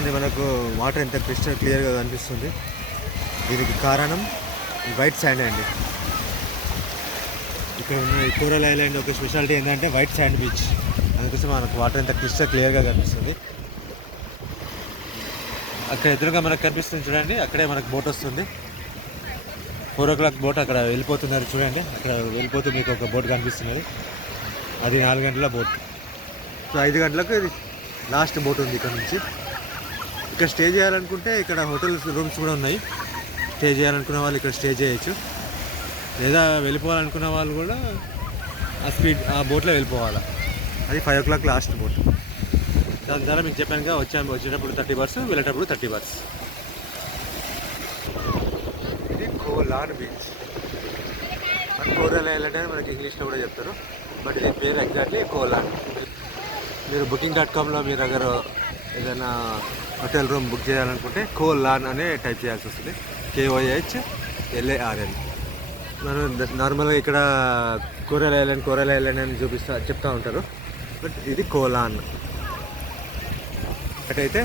చూడండి మనకు వాటర్ ఎంత క్రిస్టల్ క్లియర్గా కనిపిస్తుంది. దీనికి కారణం వైట్ శాండ్ అండి. ఇక్కడ ఉన్న ఈ కోరల్ ఐలాండ్ ఒక స్పెషాలిటీ ఏంటంటే వైట్ శాండ్ బీచ్. అందుకోసం మనకు వాటర్ ఎంత క్రిస్టల్ క్లియర్గా కనిపిస్తుంది. అక్కడ ఎదురుగా మనకు కనిపిస్తుంది చూడండి, అక్కడే మనకు బోట్ వస్తుంది. 4 o'clock బోట్ అక్కడ వెళ్ళిపోతున్నారు చూడండి. అక్కడ వెళ్ళిపోతూ మీకు ఒక బోట్ కనిపిస్తున్నది, అది 4 గంటల బోట్. సో 5 గంటలకు ఇది లాస్ట్ బోట్ ఉంది ఇక్కడ నుంచి. ఇక్కడ స్టే చేయాలనుకుంటే ఇక్కడ హోటల్స్ రూమ్స్ కూడా ఉన్నాయి. స్టే చేయాలనుకున్న వాళ్ళు ఇక్కడ స్టే చేయొచ్చు, లేదా వెళ్ళిపోవాలనుకున్న వాళ్ళు కూడా ఆ బోట్లో వెళ్ళిపోవాలి. అది 5 o'clock లాస్ట్ బోట్. దాని ద్వారా మీకు చెప్పానుగా వచ్చేటప్పుడు 30 bars, వెళ్ళేటప్పుడు 30 bars. ఇది కోలాన్ బీచ్. కోరల్ ఐలాండ్ అని మనకి ఇంగ్లీష్లో కూడా చెప్తారు, బట్ ఇది పేరు ఎగ్జాక్ట్లీ కోలాన్. మీరు booking.comలో మీరు అగర్ ఏదైనా హోటల్ రూమ్ బుక్ చేయాలనుకుంటే కోలాన్ అనే టైప్ చేయాల్సి వస్తుంది, KOHLARN. మనం నార్మల్గా ఇక్కడ కోరల్ ఐలాండ్ అని చెప్తూ ఉంటారు, బట్ ఇది కోలాన్. అటైతే